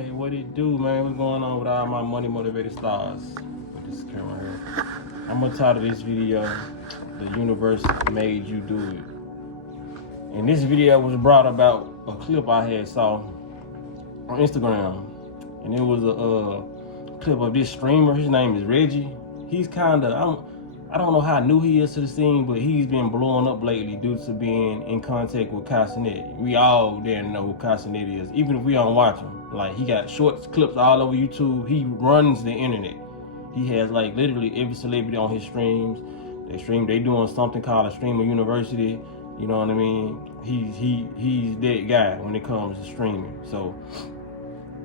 Okay, what it do, man? What's going on with all my money motivated stars? With this camera here. I'm gonna title this video, "The Universe Made You Do It." And this video was brought about a clip I had saw on Instagram, and it was a clip of this streamer. His name is Reggie. He's I don't know how new he is to the scene, but he's been blowing up lately due to being in contact with Kai Cenat. We all there know who Kai Cenat is, even if we don't watch him. Like, he got short clips all over YouTube. He runs the internet. He has like literally every celebrity on his streams. They doing something called a streamer university. You know what I mean? He's that guy when it comes to streaming. So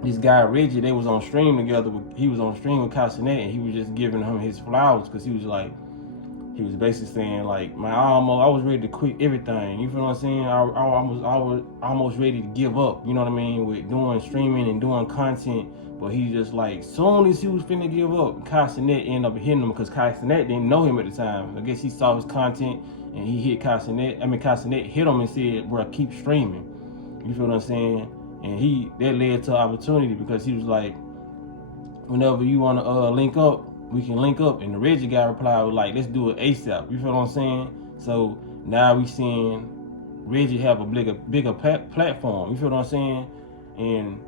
this guy Reggie, they was on stream together. He was on stream with Kai Cenat, and he was just giving him his flowers because he was basically saying like, man, I was ready to quit everything. You feel what I'm saying? I was almost ready to give up. You know what I mean? With doing streaming and doing content. But he just like, soon as he was finna give up, Kai Cenat ended up hitting him because Kai Cenat didn't know him at the time. I guess he saw his content and he hit Kai Cenat. Kai Cenat hit him and said, bro, keep streaming. You feel what I'm saying? And that led to opportunity because he was like, whenever you want to link up, we can link up. And the Reggie guy replied with like, let's do it ASAP. You feel what I'm saying? So now we seeing Reggie have a bigger platform. You feel what I'm saying? And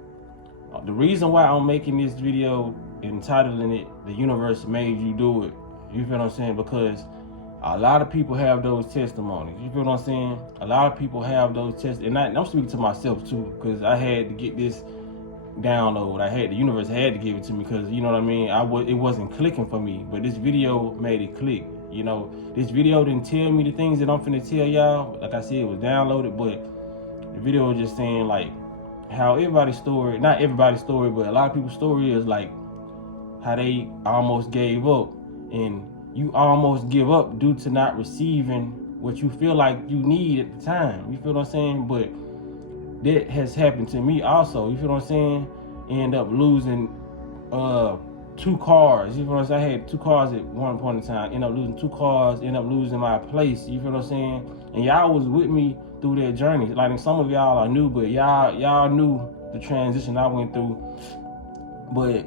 the reason why I'm making this video, entitling it, "The Universe Made You Do It," you feel what I'm saying? Because a lot of people have those testimonies. You feel what I'm saying? A lot of people have those testimonies. And I'm speaking to myself too, because I had to get this download. The universe had to give it to me because, you know what I mean, it wasn't clicking for me, but this video made it click. You know, this video didn't tell me the things that I'm finna tell y'all. Like I said, it was downloaded, but the video was just saying like how everybody's story, not everybody's story, but a lot of people's story is like how they almost gave up, and you almost give up due to not receiving what you feel like you need at the time. You feel what I'm saying? But that has happened to me also. You feel what I'm saying? End up losing 2 cars. You feel what I'm saying? I had 2 cars at one point in time. End up losing 2 cars. End up losing my place. You feel what I'm saying? And y'all was with me through that journey. Like, some of y'all are new, but y'all knew the transition I went through. But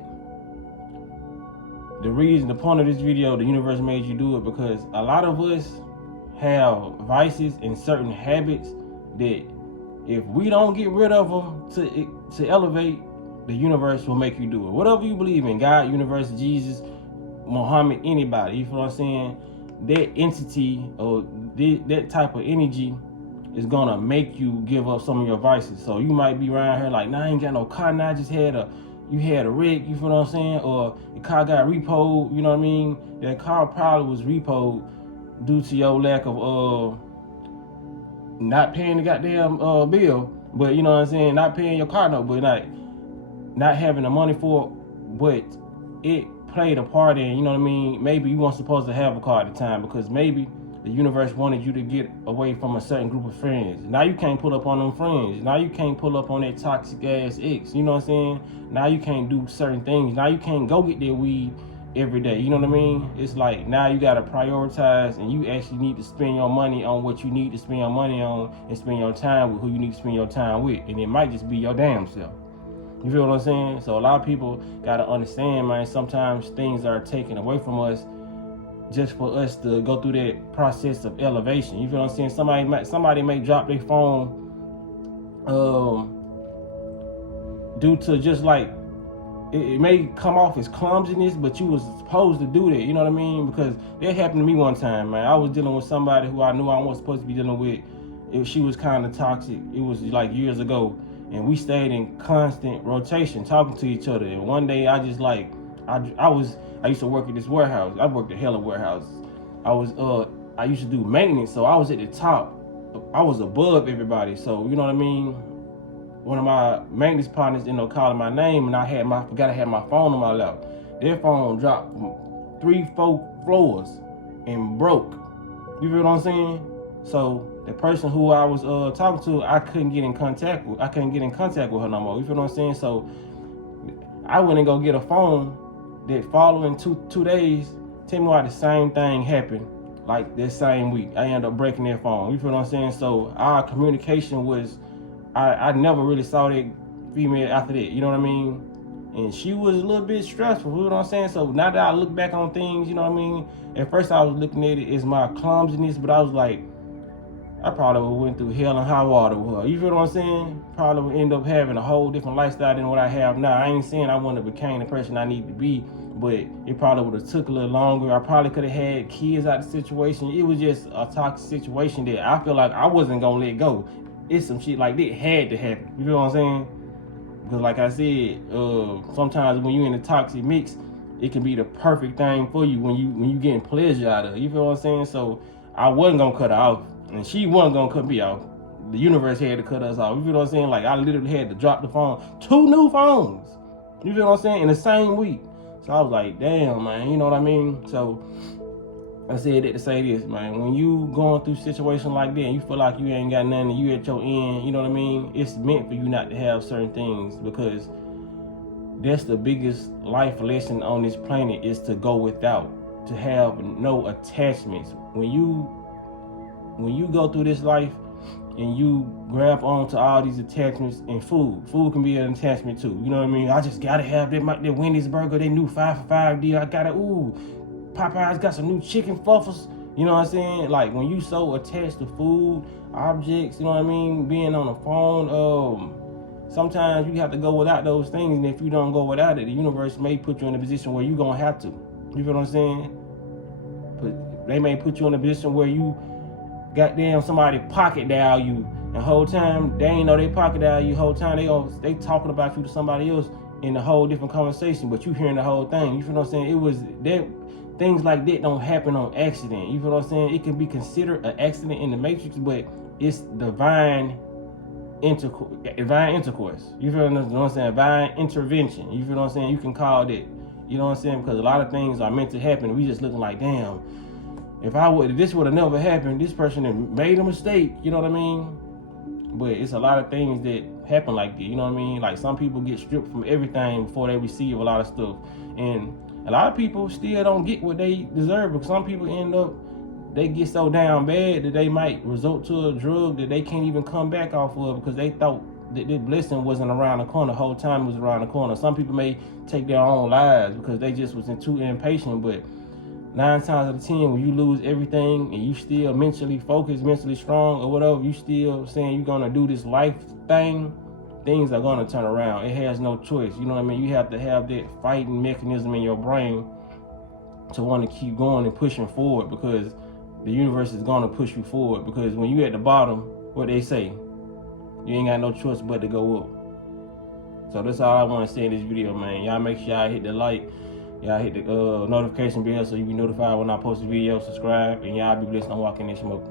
the point of this video, "The Universe Made You Do It," because a lot of us have vices and certain habits that if we don't get rid of them to elevate, the universe will make you do it. Whatever you believe in, God, universe, Jesus, Muhammad, anybody, you feel what I'm saying? That entity or that type of energy is gonna make you give up some of your vices. So you might be around here like, nah, I ain't got no car, now I just you had a wreck, you feel what I'm saying? Or the car got repoed, you know what I mean? That car probably was repoed due to your lack of not paying the goddamn bill, but you know what I'm saying, not paying your car note, but not having the money for it, but it played a part in, you know what I mean, maybe you weren't supposed to have a car at the time because maybe the universe wanted you to get away from a certain group of friends. Now you can't pull up on them friends. Now you can't pull up on that toxic ass ex, you know what I'm saying? Now you can't do certain things. Now you can't go get that weed every day, you know what I mean? It's like now you gotta prioritize, and you actually need to spend your money on what you need to spend your money on, and spend your time with who you need to spend your time with, and it might just be your damn self. You feel what I'm saying? So a lot of people gotta understand, man, sometimes things are taken away from us just for us to go through that process of elevation. You feel what I'm saying? Somebody may drop their phone due to just like, it may come off as clumsiness, but you was supposed to do that, you know what I mean? Because that happened to me one time, man. I was dealing with somebody who I knew I wasn't supposed to be dealing with. She was kind of toxic. It was like years ago, and we stayed in constant rotation, talking to each other. And one day I just like, I used to work at this warehouse. I worked at hella warehouses. I used to do maintenance, so I was at the top. I was above everybody, so you know what I mean? One of my maintenance partners ended up calling my name, and I forgot I had my phone on my lap. Their phone dropped from 3-4 floors and broke. You feel what I'm saying? So the person who I was talking to, I couldn't get in contact with her no more. You feel what I'm saying? So I went and go get a phone. That following two days, tell me why the same thing happened. Like that same week, I ended up breaking their phone. You feel what I'm saying? So our communication was, I never really saw that female after that, you know what I mean? And she was a little bit stressful, you know what I'm saying? So now that I look back on things, you know what I mean? At first I was looking at it as my clumsiness, but I was like, I probably would went through hell and high water with her. You feel what I'm saying? Probably would end up having a whole different lifestyle than what I have now. I ain't saying I wouldn't have became the person I need to be, but it probably would have took a little longer. I probably could have had kids out of the situation. It was just a toxic situation that I feel like I wasn't gonna let go. It's some shit like that had to happen. You feel what I'm saying? Because like I said, sometimes when you're in a toxic mix, it can be the perfect thing for you when you getting pleasure out of it. You feel what I'm saying? So I wasn't gonna cut her off, and she wasn't gonna cut me off. The universe had to cut us off. You feel what I'm saying? Like I literally had to drop the phone. 2 new phones. You feel what I'm saying? In the same week. So I was like, damn, man. You know what I mean? So I said that to say this, man. When you going through a situation like that and you feel like you ain't got nothing and you at your end, you know what I mean? It's meant for you not to have certain things, because that's the biggest life lesson on this planet, is to go without, to have no attachments. When you go through this life and you grab onto all these attachments, and food can be an attachment too. You know what I mean? I just gotta have that Wendy's burger, they new 5 for $5 deal. I gotta, Popeyes got some new chicken fluffers. You know what I'm saying? Like when you so attached to food, objects, you know what I mean? Being on the phone, sometimes you have to go without those things. And if you don't go without it, the universe may put you in a position where you're gonna have to. You feel what I'm saying? But they may put you in a position where you goddamn somebody pocket dial you, and the whole time they ain't know they pocket dial you. The whole time they talking about you to somebody else in a whole different conversation, but you hearing the whole thing. You feel what I'm saying? It was that. Things like that don't happen on accident. You feel what I'm saying? It can be considered an accident in the Matrix, but it's divine intercourse. You feel what I'm saying? Divine intervention. You feel what I'm saying? You can call that. You know what I'm saying? Because a lot of things are meant to happen. We just looking like, damn, if this would have never happened, this person had made a mistake. You know what I mean? But it's a lot of things that happen like that. You know what I mean? Like some people get stripped from everything before they receive a lot of stuff. And a lot of people still don't get what they deserve, because some people they get so down bad that they might resort to a drug that they can't even come back off of, because they thought that this blessing wasn't around the corner. The whole time it was around the corner. Some people may take their own lives because they just was too impatient, but 9 times out of 10, when you lose everything and you still mentally focused, mentally strong or whatever, you still saying you're gonna do this life thing, things are gonna turn around. It has no choice. You know what I mean? You have to have that fighting mechanism in your brain to want to keep going and pushing forward, because the universe is gonna push you forward. Because when you at the bottom, what they say, you ain't got no choice but to go up. So that's all I want to say in this video, man. Y'all make sure y'all hit the like, y'all hit the notification bell so you be notified when I post a video. Subscribe, and y'all be blessed on walking this smoke.